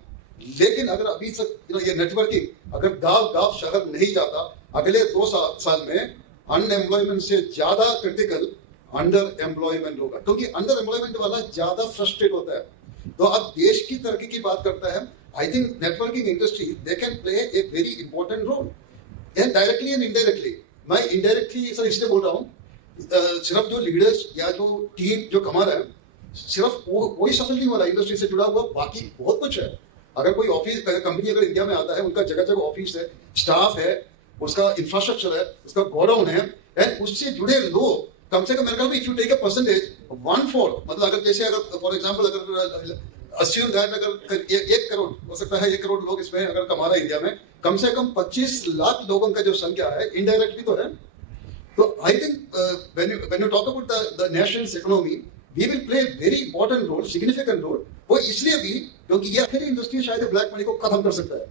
लेकिन अगर अभी तक ये नेटवर्किंग अगर गांव शहर नहीं जाता, अगले 2 साल में अनएम्प्लॉयमेंट से ज्यादा क्रिटिकल अंडर एम्प्लॉयमेंट होगा, क्योंकि अंडर एम्प्लॉयमेंट वाला ज्यादा फ्रस्ट्रेट होता है। तो अब देश की तरक्की की बात करता है, I think networking industry they can play a very important role directly and indirectly. मैं इनडायरेक्टली सर इसलिए बोल रहा हूँ, सिर्फ जो लीडर्स या जो टीम जो कमा रहा है सिर्फ वही सफल नहीं हो रहा, इंडस्ट्री से जुड़ा हुआ बाकी बहुत कुछ है। अगर कोई ऑफिस कंपनी अगर इंडिया में आता है, उनका जगह जगह ऑफिस है, स्टाफ है, उसका इंफ्रास्ट्रक्चर है, उसका गोडाउन है, एंड उससे जुड़े लोग कम से कम मेरे ख्याल में if you take a percentage 1/4, मतलब अगर जैसे अगर फॉर एग्जांपल अगर अस्यूम दैट अगर 1 करोड़ हो सकता है, 1 करोड़ लोग इसमें अगर कमा रहे हैं इंडिया में, कम से कम 25 लाख लोगों का जो संख्या है इनडायरेक्टली तो है। So I think when you talk about the nation's economy, we will play a very important role, significant role. वो इसलिए भी क्योंकि ये आखिरी इंडस्ट्री शायद ब्लैक मनी को खत्म कर सकता है.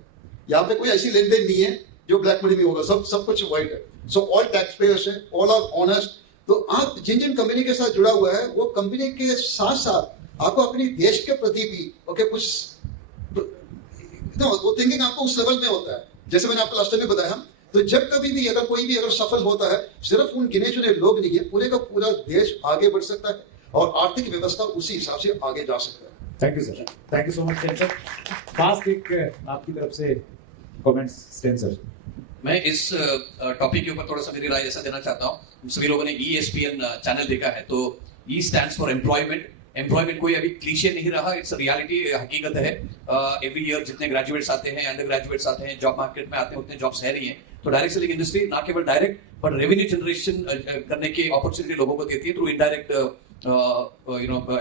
यहाँ पे कोई ऐसी लेन देन नहीं है जो ब्लैक मनी में होगा, सब कुछ व्हाइट है. सो ऑल टैक्स पेयर्स है, ऑल आर ऑनेस्ट. तो आप जिन कंपनी के साथ जुड़ा हुआ है वो कंपनी के साथ साथ आपको अपनी देश के प्रति भी कुछ वो थिंकिंग आपको उस लेवल में होता है. जैसे मैंने आपको लास्ट टाइम में बताया, तो जब कभी भी अगर कोई भी अगर सफल होता है, सिर्फ उन गिने चुने लोग नहीं है, पूरे का पूरा देश आगे बढ़ सकता है और आर्थिक व्यवस्था उसी हिसाब से आगे जा सकता है. Thank you sir, thank you so much sir. Fast एक आपकी तरफ से कमेंट्स स्टेन सर. मैं इस टॉपिक के ऊपर थोड़ा सा मेरी राय ऐसा देना चाहता हूँ. सभी लोगों ने ESPN चैनल देखा है, तो E stands for employment. Employment कोई अभी क्लीशे नहीं रहा, इट्स रियलिटी, हकीकत है. एवरी ईयर जितने ग्रेजुएट्स आते हैं, अंडर ग्रेजुएट्स आते हैं, जॉब मार्केट में आते हैं, उतने जॉब्स है नहीं है. तो डायरेक्ट सेलिंग इंडस्ट्री ना केवल डायरेक्ट पर रेवेन्यू जनरेशन करने की अपॉर्चुनिटी लोगों को देती है थ्रू इनडायरेक्ट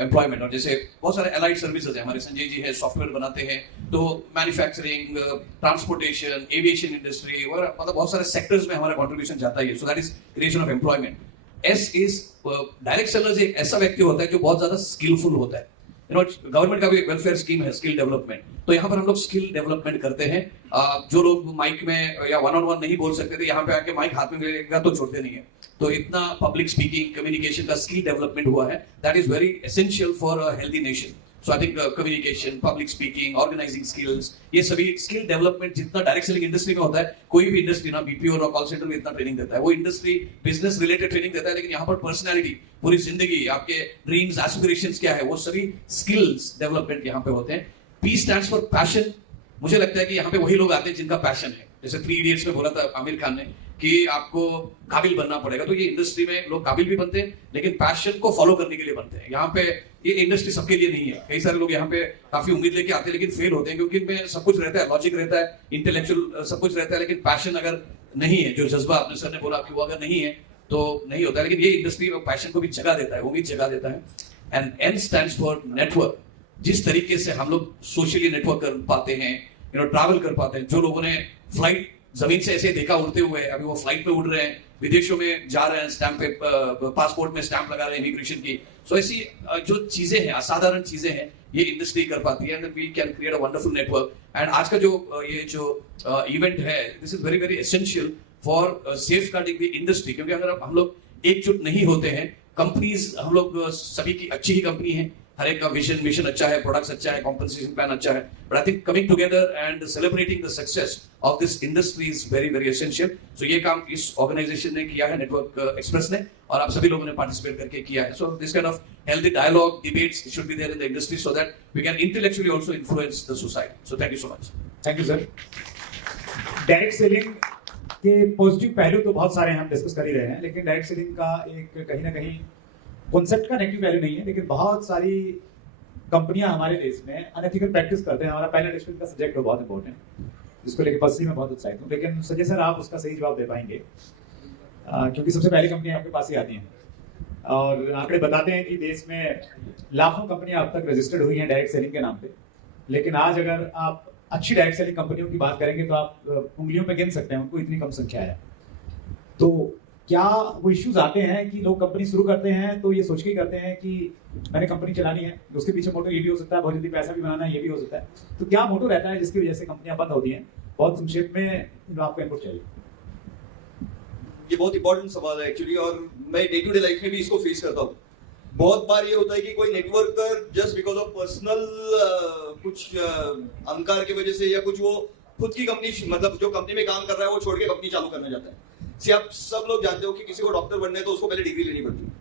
एम्प्लॉयमेंट. और जैसे बहुत सारे एलाइड सर्विसेज है, हमारे संजय जी है, सॉफ्टवेयर बनाते हैं, तो मैन्युफैक्चरिंग, ट्रांसपोर्टेशन, एविएशन इंडस्ट्री और मतलब बहुत सारे सेक्टर्स में हमारा कंट्रीब्यूशन जाता है. सो that is creation of employment. S is direct sellers एक ऐसा व्यक्ति होता है जो बहुत ज्यादा स्किलफुल होता है. गवर्नमेंट का भी वेलफेयर स्कीम है स्किल डेवलपमेंट, तो यहाँ पर हम लोग स्किल डेवलपमेंट करते हैं. जो लोग माइक में या 1-on-1 नहीं बोल सकते थे, यहाँ पे आके माइक हाथ में मिलेगा तो छोड़ते नहीं है. तो इतना पब्लिक स्पीकिंग, कम्युनिकेशन का स्किल डेवलपमेंट हुआ है. That is very essential for a healthy nation. So I think communication, public speaking, organising skills, ये सभी स्किल डेवलपमेंट जितना डायरेक्ट सेलिंग इंडस्ट्री में होता है, कोई भी इंडस्ट्री ना BPO और कॉल सेंटर में इतना ट्रेनिंग देता है. वो इंडस्ट्री बिजनेस रिलेटेड ट्रेनिंग देता है, लेकिन यहाँ पर पर्सनैलिटी, पूरी जिंदगी, आपके ड्रीम्स, एस्पिरेशंस क्या है, वो सभी स्किल्स डेवलपमेंट यहाँ पे होते हैं. P stands for passion. मुझे लगता है कि यहाँ पे वही लोग आते हैं जिनका पैशन है. जैसे 3 इडियट्स में बोला था आमिर खान ने कि आपको काबिल बनना पड़ेगा, तो ये इंडस्ट्री में लोग काबिल भी बनते हैं लेकिन पैशन को फॉलो करने के लिए बनते हैं. यहाँ पे ये इंडस्ट्री सबके लिए नहीं है. कई सारे लोग यहाँ पे काफी उम्मीद लेके आते हैं लेकिन फेल होते हैं, क्योंकि इनमें सब कुछ रहता है, लॉजिक रहता है, इंटेलेक्चुअल सब कुछ रहता है, लेकिन पैशन अगर नहीं है, जो जज्बा आपने सर ने बोला कि वो अगर नहीं है तो नहीं होता है. लेकिन ये इंडस्ट्री में पैशन को भी जगह देता है, उम्मीद जगह देता है. And N stands for network. जिस तरीके से हम लोग सोशली नेटवर्क कर पाते हैं, ट्रैवल कर पाते हैं, जो लोगों ने फ्लाइट जमीन से ऐसे देखा उड़ते हुए, अभी वो फ्लाइट में उड़ रहे हैं, विदेशों में जा रहे हैं, स्टैंप पे पासपोर्ट में स्टैंप लगा रहे हैं इमिग्रेशन की. सो ऐसी जो चीजें हैं, असाधारण चीजें हैं, ये इंडस्ट्री कर पाती है. And we can create a wonderful network. And आज का जो ये जो इवेंट है, this is very very essential for safeguarding the industry. क्योंकि अगर हम लोग एकजुट नहीं होते हैं, कंपनीज हम लोग सभी की अच्छी ही कंपनी है, हर एक का मिशन अच्छा है, प्रोडक्ट्स अच्छा है, कॉम्पनसेशन प्लान अच्छा है. But I think coming together and celebrating the success of this industry is very very essential. So ये काम इस ऑर्गेनाइजेशन ने किया है, नेटवर्क एक्सप्रेस ने, और आप सभी लोगों ने पार्टिसिपेट करके किया है. So this kind of healthy dialogue, debates should be there in the industry so that we can intellectually also influence the society. So thank you so much. Thank you sir. Direct selling के positive पहलू तो बहुत सारे हम discuss कर ही रहे हैं, लेकिन डायरेक्ट सेलिंग का एक कहीं ना कहीं कॉन्सेप्ट का नेगेटिव वैल्यू नहीं है, लेकिन बहुत सारी कंपनियां हमारे देश में अनएथिकल प्रैक्टिस करते हैं. हमारा पहला डिस्कशन का सब्जेक्ट बहुत इंपॉर्टेंट है, जिसको लेकर पर्सनली मैं बहुत उत्साहित हूँ. लेकिन संजय सर, आप उसका सही जवाब दे पाएंगे, क्योंकि सबसे पहली कंपनियां आपके पास ही आती हैं और आंकड़े बताते हैं कि देश में लाखों कंपनियां अब तक रजिस्टर्ड हुई हैं डायरेक्ट सेलिंग के नाम पे. लेकिन आज अगर आप अच्छी डायरेक्ट सेलिंग कंपनियों की बात करेंगे तो आप उंगलियों पे गिन सकते हैं, उनको इतनी कम संख्या है. तो क्या वो इश्यूज आते हैं कि लोग कंपनी शुरू करते हैं तो ये सोच के ही करते हैं कि मैंने कंपनी चलानी है, उसके पीछे मोटो ये भी हो सकता है, बहुत जल्दी पैसा भी बनाना है, ये भी हो सकता है. तो क्या मोटो रहता है जिसकी वजह से कंपनियां बंद होती हैं? बहुत संक्षेप में आपको इनपुट चाहिए. ये बहुत इंपॉर्टेंट सवाल है एक्चुअली, और मैं डे टू डे लाइफ में भी इसको फेस करता हूँ. बहुत बार ये होता है कि कोई networker just because of personal कुछ अहंकार की वजह से या कुछ वो खुद की कंपनी, मतलब जो कंपनी में काम कर रहा है वो छोड़ के कंपनी चालू करना चाहता है. आप सब लोग जानते हो कि किसी को डॉक्टर बनना है तो उसको पहले डिग्री लेनी पड़ती है.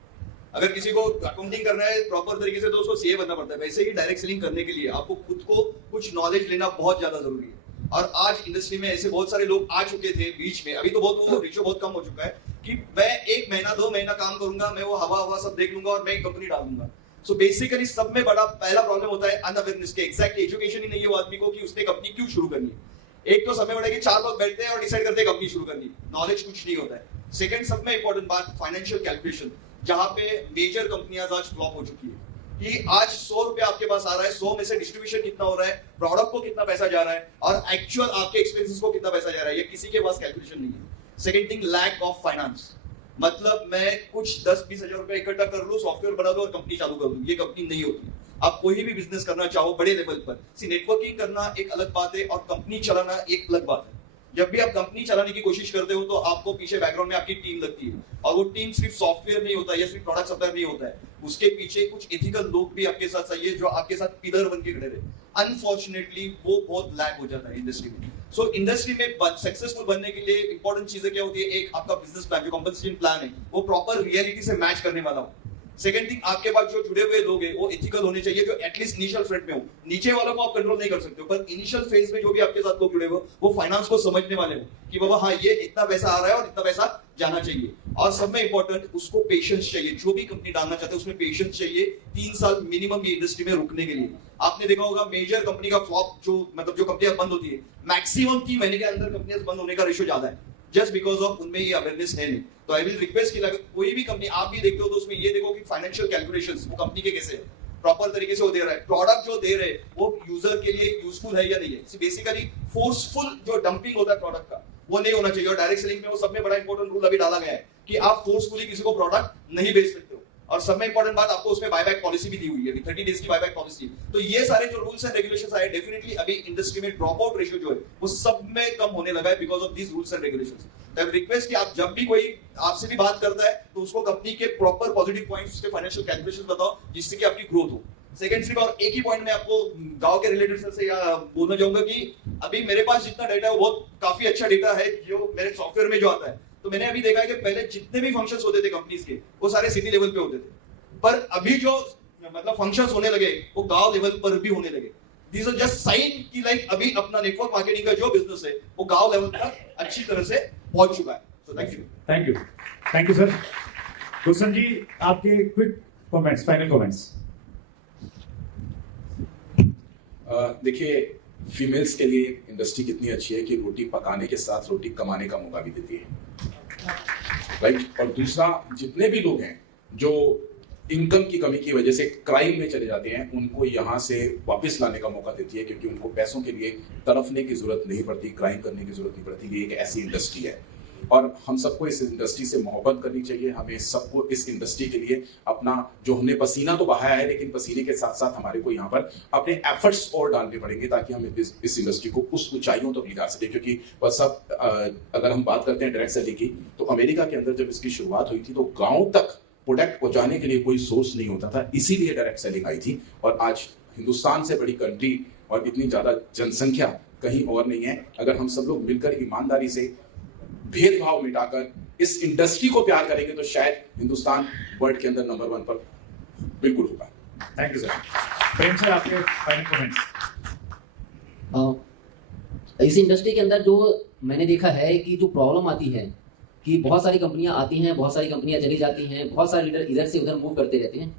अगर किसी को अकाउंटिंग करना है प्रॉपर तरीके से तो उसको सीए बनना पड़ता है. वैसे ही डायरेक्ट सेलिंग करने के लिए आपको खुद को कुछ नॉलेज लेना बहुत ज्यादा जरूरी है. और आज इंडस्ट्री में ऐसे बहुत सारे लोग आ चुके थे बीच में, अभी तो बहुत वो रेशियो बहुत कम हो चुका है कि मैं 1 महीना 2 महीना काम करूंगा, मैं वो हवा सब देख लूंगा और मैं एक कंपनी डाल दूंगा. सो बेसिकली सब में बड़ा पहला प्रॉब्लम होता है अनअवेयरनेस के. एग्जैक्ट एजुकेशन ही नहीं है वो आदमी को कि उसने कंपनी क्यों शुरू करनी है. एक तो समय बड़ा कि 4 लोग बैठते हैं और डिसाइड करते हैं कंपनी शुरू करनी, नॉलेज कुछ नहीं होता है. सेकंड सब में इंपॉर्टेंट बात फाइनेंशियल कैलकुलेशन, जहां पे मेजर कंपनियां आज फ्लॉप हो चुकी है कि आज 100 रुपए आपके पास आ रहा है, 100 में से डिस्ट्रीब्यूशन कितना हो रहा है, प्रोडक्ट को कितना पैसा जा रहा है और एक्चुअल आपके एक्सपेंसेस को कितना पैसा जा रहा है, ये किसी के पास कैलकुलेशन नहीं है. Second thing, lack of finance. मतलब मैं कुछ 10-20 हजार रुपए इकट्ठा कर लूं, सॉफ्टवेयर बना दूं और कंपनी चालू कर दूं, ये कंपनी नहीं होती। आप कोई भी बिजनेस करना चाहो बड़े लेवल पर, नेटवर्किंग करना एक अलग बात है और कंपनी चलाना एक अलग बात है। जब भी आप कंपनी चलाने की कोशिश करते हो तो आपको पीछे बैकग्राउंड में आपकी टीम लगती है, और वो टीम सिर्फ सॉफ्टवेयर नहीं होता या सिर्फ प्रोडक्ट सप्लायर नहीं होता है, उसके पीछे कुछ एथिकल लोग भी आपके साथ चाहिए जो आपके साथ पिलर बन के खड़े रहे। अनफॉर्चुनेटली वो बहुत लैक हो जाता है इंडस्ट्री में। सो इंडस्ट्री में सक्सेसफुल बनने के लिए इंपॉर्टेंट चीजें क्या होती है, एक आपका बिजनेस प्लान, जो कंपनसेशन प्लान है वो प्रॉपर रियलिटी से मैच करने वाला हो। सेकंड थिंग, आपके पास जो जुड़े हुए लोग हैं वो एथिकल होने चाहिए, जो एटलीस्ट इनिशियल फ्रंट में हो। नीचे वालों को आप कंट्रोल नहीं कर सकते हो, पर इनिशियल फेज में जो भी आपके साथ लोग जुड़े हुए वो फाइनेंस को समझने वाले हो कि बाबा हाँ ये इतना पैसा आ रहा है और इतना पैसा जाना चाहिए। और सब में इंपॉर्टेंट उसको पेशेंस चाहिए। जो भी कंपनी डालना चाहते हैं उसमें पेशेंस चाहिए, 3 साल मिनिमम ये इंडस्ट्री में रुकने के लिए। आपने देखा होगा मेजर कंपनी का फ्लॉप जो मतलब जो कंपनियां बंद होती है, मैक्सिमम 3 महीने के अंदर कंपनियां बंद होने का रेशियो ज्यादा है, जस्ट बिकॉज ऑफ उनमें ये अवेयरनेस है नहीं। तो आई विल रिक्वेस्ट कि कोई भी कंपनी आप भी देखते हो तो उसमें ये देखो कि फाइनेंशियल कैलकुलेशंस वो कंपनी के कैसे है, प्रॉपर तरीके से वो दे रहा है, प्रोडक्ट जो दे रहे हैं वो यूजर के लिए यूजफुल है या नहीं है। बेसिकली फोर्सफुल जो डंपिंग होता है प्रोडक्ट का वो नहीं होना चाहिए। और डायरेक्ट सेलिंग में वो सब में बड़ा इंपॉर्टेंट रूल अभी डाला गया है कि आप फोर्सफुली किसी को प्रोडक्ट नहीं बेच सकते हो। और सब में इंपॉर्टेंट बात, आपको उसमें बायबैक पॉलिसी भी दी हुई है, 30 डेज की बायबैक पॉलिसी। तो ये सारे जो रूल्स एंड रेगुलेशंस आए, डेफिनेटली अभी इंडस्ट्री में ड्रॉप आउट रेशियो जो है वो सब में कम होने लगा है because of these rules and regulations. तो रिक्वेस्ट कि आप जब भी कोई आपसे भी बात करता है तो उसको कंपनी के प्रॉपर पॉजिटिव पॉइंट्स, उसके फाइनेंशियल कैलकुलेशंस बताओ जिससे कि आपकी ग्रोथ हो। सेकंड सिर्फ और एक ही पॉइंट में आपको गांव के रिलेटेड से या बोलना चाहूंगा कि अभी मेरे पास जितना डेटा है वो बहुत काफी अच्छा डेटा है जो मेरे सॉफ्टवेयर में जो आता है। तो मैंने अभी देखा है कि पहले जितने भी फंक्शंस होते थे कंपनीज के वो सारे सिटी लेवल पे होते थे, पर अभी जो मतलब फंक्शंस होने लगे वो गांव लेवल पर भी होने लगे। These are just sign कि लाइक अभी अपना नेटवर्क मार्केटिंग का जो बिजनेस है वो गांव लेवल तक अच्छी तरह से पहुंच चुका है। So thank you sir. Gulshan ji, आपके क्विक कमेंट्स, फाइनल कमेंट्स। देखिए, फीमेल्स के लिए इंडस्ट्री कितनी अच्छी है कि रोटी पकाने के साथ रोटी कमाने का मौका भी देती है, राइट। और दूसरा, जितने भी लोग हैं जो इनकम की कमी की वजह से क्राइम में चले जाते हैं, उनको यहाँ से वापस लाने का मौका देती है, क्योंकि उनको पैसों के लिए तड़फने की जरूरत नहीं पड़ती, क्राइम करने की जरूरत नहीं पड़ती। ये एक ऐसी इंडस्ट्री है और हम सबको इस इंडस्ट्री से मोहब्बत करनी चाहिए। हमें सबको इस इंडस्ट्री के लिए अपना, जो हमने पसीना तो बहाया है, लेकिन पसीने के साथ साथ हमारे को यहाँ पर अपने एफर्ट्स और डालने पड़ेंगे ताकि हम इस इंडस्ट्री को उस ऊंचाइयों तक ले जा सके। क्योंकि बस अब अगर हम बात करते हैं डायरेक्ट सेलिंग की, तो अमेरिका के अंदर जब इसकी शुरुआत हुई थी तो गाँव तक प्रोडक्ट पहुंचाने के लिए कोई सोर्स नहीं होता था, इसीलिए डायरेक्ट सेलिंग आई थी। और आज हिंदुस्तान से बड़ी कंट्री और इतनी ज्यादा जनसंख्या कहीं और नहीं है। अगर हम सब लोग मिलकर ईमानदारी से भेदभाव मिटाकर इस इंडस्ट्री को प्यार करेंगे तो शायद हिंदुस्तान वर्ल्ड के अंदर नंबर 1 पर बिल्कुल होगा। Thank you sir. Prem sir, आपके फाइनल कमेंट्स। इस इंडस्ट्री के अंदर जो मैंने देखा है कि जो प्रॉब्लम आती है कि बहुत सारी कंपनियां आती हैं, बहुत सारी कंपनियां चली जाती हैं, बहुत सारे लीडर इधर से उधर मूव करते रहते हैं।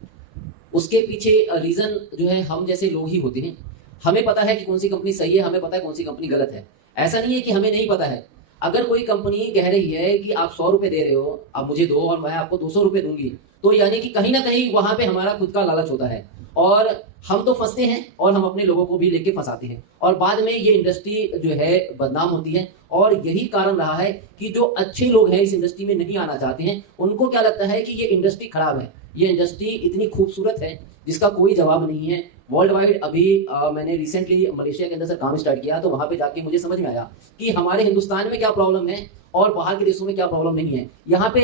उसके पीछे रीज़न जो है हम जैसे लोग ही होते हैं। हमें पता है कि कौन सी कंपनी सही है, हमें पता है कौन सी कंपनी गलत है। ऐसा नहीं है कि हमें नहीं पता है। अगर कोई कंपनी कह रही है कि आप 100 रुपये दे रहे हो, आप मुझे दो और मैं आपको 200 रुपये दूंगी, तो यानी कि कहीं ना कहीं वहां पे हमारा खुद का लालच होता है और हम तो फंसते हैं और हम अपने लोगों को भी लेके फंसाते हैं और बाद में ये इंडस्ट्री जो है बदनाम होती है। और यही कारण रहा है कि जो अच्छे लोग हैं इस इंडस्ट्री में नहीं आना चाहते हैं। उनको क्या लगता है कि ये इंडस्ट्री खराब है, ये इंडस्ट्री इतनी खूबसूरत है जिसका कोई जवाब नहीं है। वर्ल्ड वाइड अभी मैंने रिसेंटली मलेशिया के अंदर सर काम स्टार्ट किया, तो वहां पे जाके मुझे समझ में आया कि हमारे हिंदुस्तान में क्या प्रॉब्लम है और बाहर के देशों में क्या प्रॉब्लम नहीं है। यहाँ पे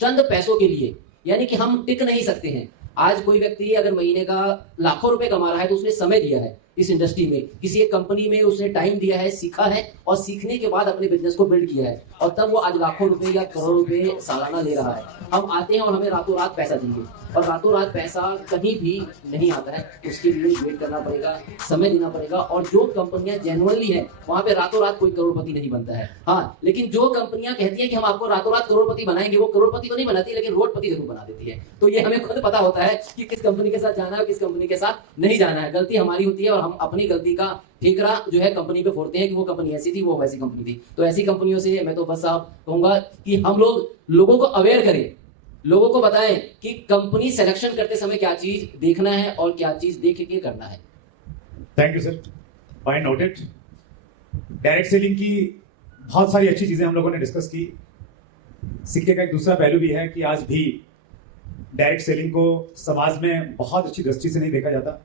चंद पैसों के लिए यानी कि हम टिक नहीं सकते हैं। आज कोई व्यक्ति अगर महीने का लाखों रुपए कमा रहा है तो उसने समय दिया है इस इंडस्ट्री में, किसी एक कंपनी में उसने टाइम दिया है, सीखा है और सीखने के बाद अपने बिजनेस को बिल्ड किया है और तब वो आज लाखों रुपए या करोड़ों रुपए सालाना ले रहा है। हम आते हैं और हमें रातों रात पैसा चाहिए और रातों रात पैसा कहीं भी नहीं आता है। उसके लिए वेट करना पड़ेगा, समय देना पड़ेगा। और जो कंपनियां जेन्युइनली है वहां पे रातों रात कोई करोड़पति नहीं बनता है। हाँ, लेकिन जो कंपनियां कहती हैं कि हम आपको रातों रात करोड़पति बनाएंगे, वो करोड़पति तो नहीं बनाती लेकिन रोडपति जरूर बना देती है। तो ये हमें खुद पता होता है कि किस कंपनी के साथ जाना है और किस कंपनी के साथ नहीं जाना है। गलती हमारी होती है और हम अपनी गलती का ठेकरा जो है कंपनी पे फोड़ते हैं कि वो कंपनी ऐसी थी, वो वैसी कंपनी थी। तो ऐसी कंपनियों से मैं तो बस आप कहूंगा कि हम लोगों को अवेयर करें, लोगों को बताएं कि कंपनी सिलेक्शन करते समय क्या चीज देखना है और क्या चीज देख के करना है। Thank you sir, point noted. Direct selling की बहुत सारी अच्छी चीजें हम लोगों ने डिस्कस की। सिक्के का एक दूसरा पहलू भी है कि आज भी डायरेक्ट सेलिंग को समाज में बहुत अच्छी दृष्टि से नहीं देखा जाता।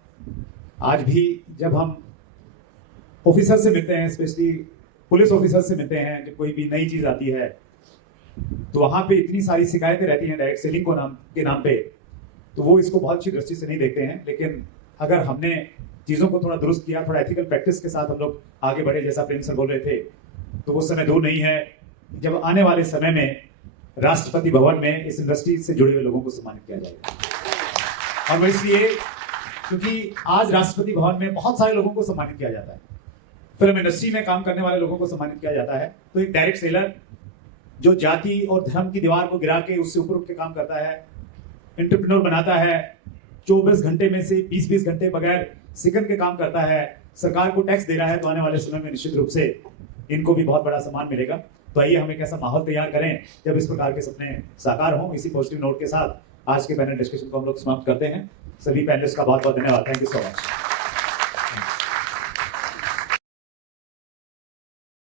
आज भी जब हम ऑफिसर से मिलते हैं, स्पेशली पुलिस ऑफिसर से मिलते हैं, जब कोई भी नई चीज आती है तो वहां पे इतनी सारी शिकायतें रहती हैं डायरेक्ट सेलिंग को के नाम पे, तो वो इसको बहुत अच्छी दृष्टि से नहीं देखते हैं। लेकिन अगर हमने चीजों को थोड़ा दुरुस्त किया, थोड़ा एथिकल प्रैक्टिस के साथ हम लोग आगे बढ़े, जैसा प्रेम सर बोल रहे थे, तो वो समय दूर नहीं है जब आने वाले समय में राष्ट्रपति भवन में इस इंडस्ट्री से जुड़े हुए लोगों को सम्मानित किया जाएगा। और वो इसलिए क्योंकि आज राष्ट्रपति भवन में बहुत सारे लोगों को सम्मानित किया जाता है, फिल्म इंडस्ट्री में काम करने वाले लोगों को सम्मानित किया जाता है। तो एक डायरेक्ट सेलर जो जाति और धर्म की दीवार को गिरा के उससे ऊपर उठ के काम करता है, एंटरप्रेन्योर बनाता है, 24 घंटे में से 20-20 घंटे बगैर सेकंड के काम करता है, सरकार को टैक्स दे रहा है, तो आने वाले समय में निश्चित रूप से इनको भी बहुत बड़ा सम्मान मिलेगा। तो आइए हम एक ऐसा माहौल तैयार करें जब इस प्रकार के सपने साकार हों। इसी पॉजिटिव नोट के साथ आज के पैनल डिस्कशन को हम लोग समाप्त करते हैं। सभी पैनलिस्ट का बहुत बहुत धन्यवाद। Thank you so much.